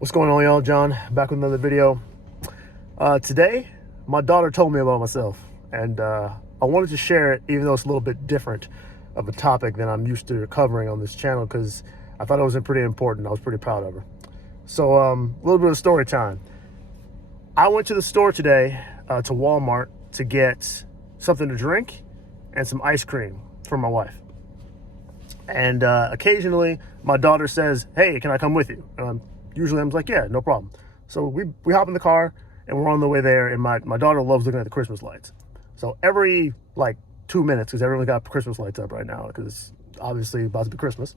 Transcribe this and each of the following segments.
What's going on, y'all? John, back with another video. Today, my daughter told me about myself, and I wanted to share it, even though it's a little bit different of a topic than I'm used to covering on this channel, because I thought it was pretty important. I was pretty proud of her. So, a little bit of story time. I went to the store today, to Walmart, to get something to drink and some ice cream for my wife. And occasionally, my daughter says, "Hey, can I come with you?" Usually I'm like, yeah, no problem. So we hop in the car and we're on the way there, and my daughter loves looking at the Christmas lights. So every like 2 minutes, because everyone got Christmas lights up right now because it's obviously about to be Christmas,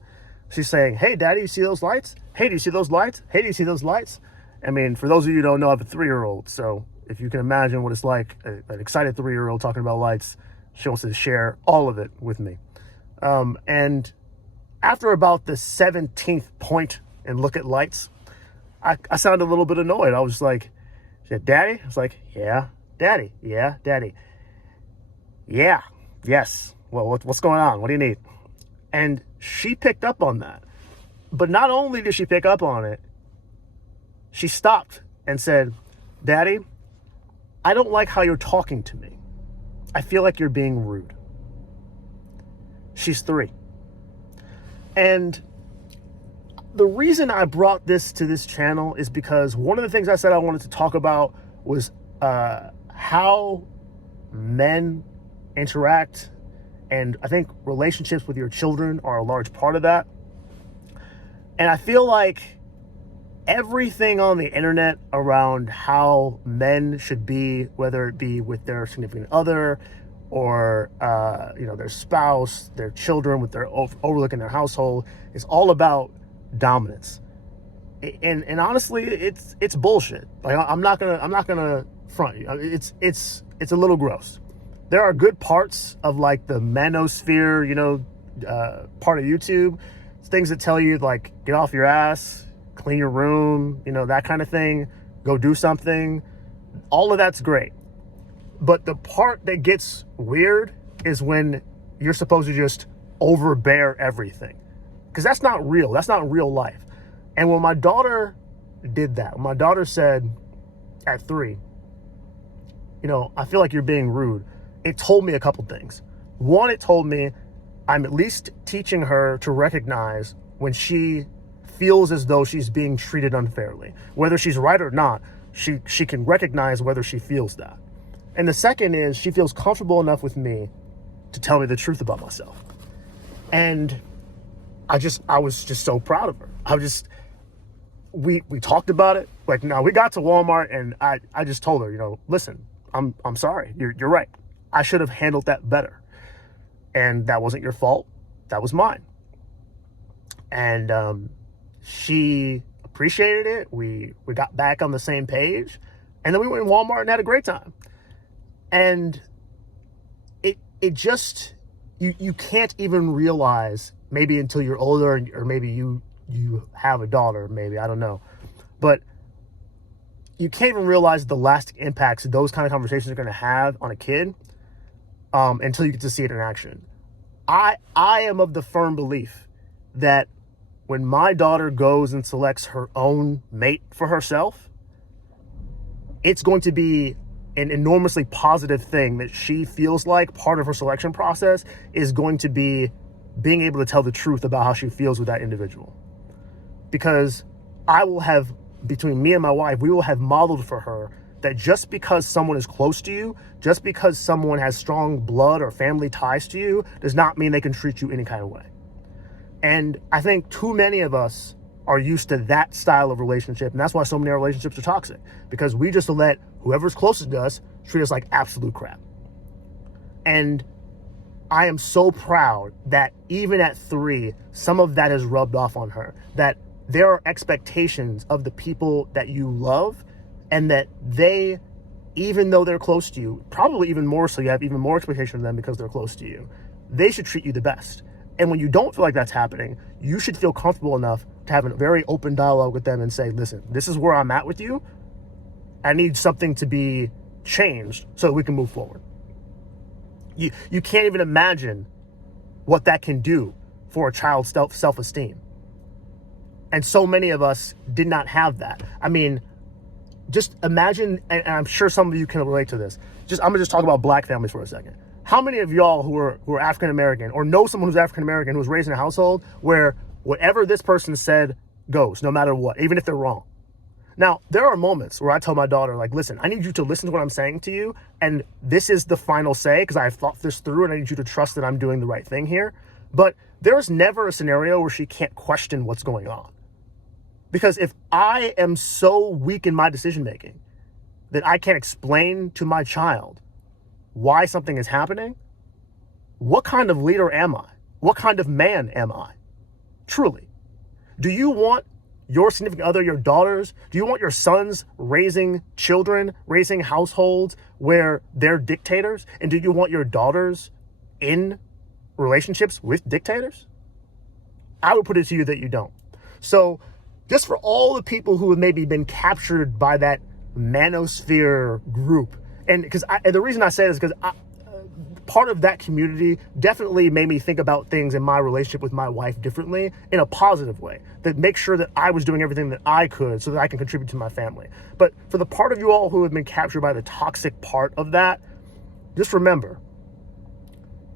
she's saying, "Hey, Daddy, you see those lights? Hey, do you see those lights? Hey, do you see those lights?" I mean, for those of you who don't know, I have a 3-year-old. So if you can imagine what it's like, an excited 3-year-old talking about lights, she wants to share all of it with me. And after about the 17th point and look at lights, I sounded a little bit annoyed. I was just like, she said, "Daddy?" I was like, "Yeah." "Daddy?" "Yeah." "Daddy?" "Yeah." "Yes." "Well, what's going on? What do you need?" And she picked up on that. But not only did she pick up on it, she stopped and said, "Daddy, I don't like how you're talking to me. I feel like you're being rude." She's 3. And the reason I brought this to this channel is because one of the things I said I wanted to talk about was how men interact, and I think relationships with your children are a large part of that. And I feel like everything on the internet around how men should be, whether it be with their significant other or their spouse, their children, with their overlooking their household, is all about dominance. And honestly, it's bullshit. Like, I'm not gonna front you. It's a little gross. There are good parts of like the manosphere, part of YouTube. It's things that tell you like, get off your ass, clean your room, that kind of thing. Go do something. All of that's great. But the part that gets weird is when you're supposed to just overbear everything. Because that's not real. That's not real life. And when my daughter did that, my daughter said at 3, "I feel like you're being rude," it told me a couple things. One, it told me I'm at least teaching her to recognize when she feels as though she's being treated unfairly. Whether she's right or not, she can recognize whether she feels that. And the second is she feels comfortable enough with me to tell me the truth about myself. And I was just so proud of her. We talked about it. Like, now we got to Walmart and I just told her, "Listen, I'm sorry. You're right. I should have handled that better. And that wasn't your fault. That was mine." And she appreciated it. We got back on the same page, and then we went in Walmart and had a great time. And it just, you can't even realize, maybe until you're older, or maybe you have a daughter, maybe, I don't know. But you can't even realize the lasting impacts those kind of conversations are going to have on a kid until you get to see it in action. I am of the firm belief that when my daughter goes and selects her own mate for herself, it's going to be an enormously positive thing that she feels like part of her selection process is going to be being able to tell the truth about how she feels with that individual. Because between me and my wife, we will have modeled for her that just because someone is close to you, just because someone has strong blood or family ties to you, does not mean they can treat you any kind of way. And I think too many of us are used to that style of relationship, and that's why so many of our relationships are toxic, because we just let whoever's closest to us treat us like absolute crap. And I am so proud that even at 3, some of that has rubbed off on her, that there are expectations of the people that you love, and that they, even though they're close to you, probably even more so, you have even more expectation of them because they're close to you, they should treat you the best. And when you don't feel like that's happening, you should feel comfortable enough to have a very open dialogue with them and say, "Listen, this is where I'm at with you. I need something to be changed so that we can move forward." You can't even imagine what that can do for a child's self-esteem. And so many of us did not have that. I mean, just imagine, and I'm sure some of you can relate to this. I'm gonna just talk about black families for a second. How many of y'all who are African American or know someone who's African American who was raised in a household where whatever this person said goes, no matter what, even if they're wrong? Now, there are moments where I tell my daughter, like, listen, I need you to listen to what I'm saying to you, and this is the final say because I've thought this through and I need you to trust that I'm doing the right thing here. But there's never a scenario where she can't question what's going on. Because if I am so weak in my decision-making that I can't explain to my child why something is happening, what kind of leader am I? What kind of man am I? Truly. Do you want your significant other, your daughters, do you want your sons raising children, raising households where they're dictators? And do you want your daughters in relationships with dictators? I would put it to you that you don't. So just for all the people who have maybe been captured by that manosphere group, and the reason I say this is because part of that community definitely made me think about things in my relationship with my wife differently in a positive way, that make sure that I was doing everything that I could so that I can contribute to my family. But for the part of you all who have been captured by the toxic part of that, just remember,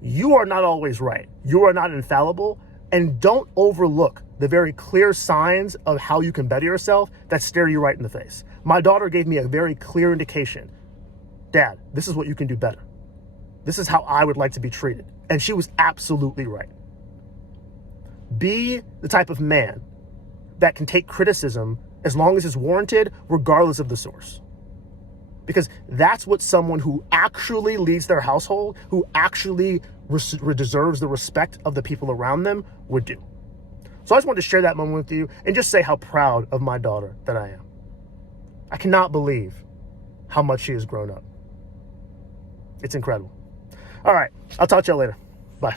you are not always right. You are not infallible, and don't overlook the very clear signs of how you can better yourself that stare you right in the face. My daughter gave me a very clear indication. Dad, this is what you can do better. This is how I would like to be treated. And she was absolutely right. Be the type of man that can take criticism as long as it's warranted, regardless of the source. Because that's what someone who actually leads their household, who actually deserves the respect of the people around them, would do. So I just wanted to share that moment with you and just say how proud of my daughter that I am. I cannot believe how much she has grown up. It's incredible. All right, I'll talk to you later. Bye.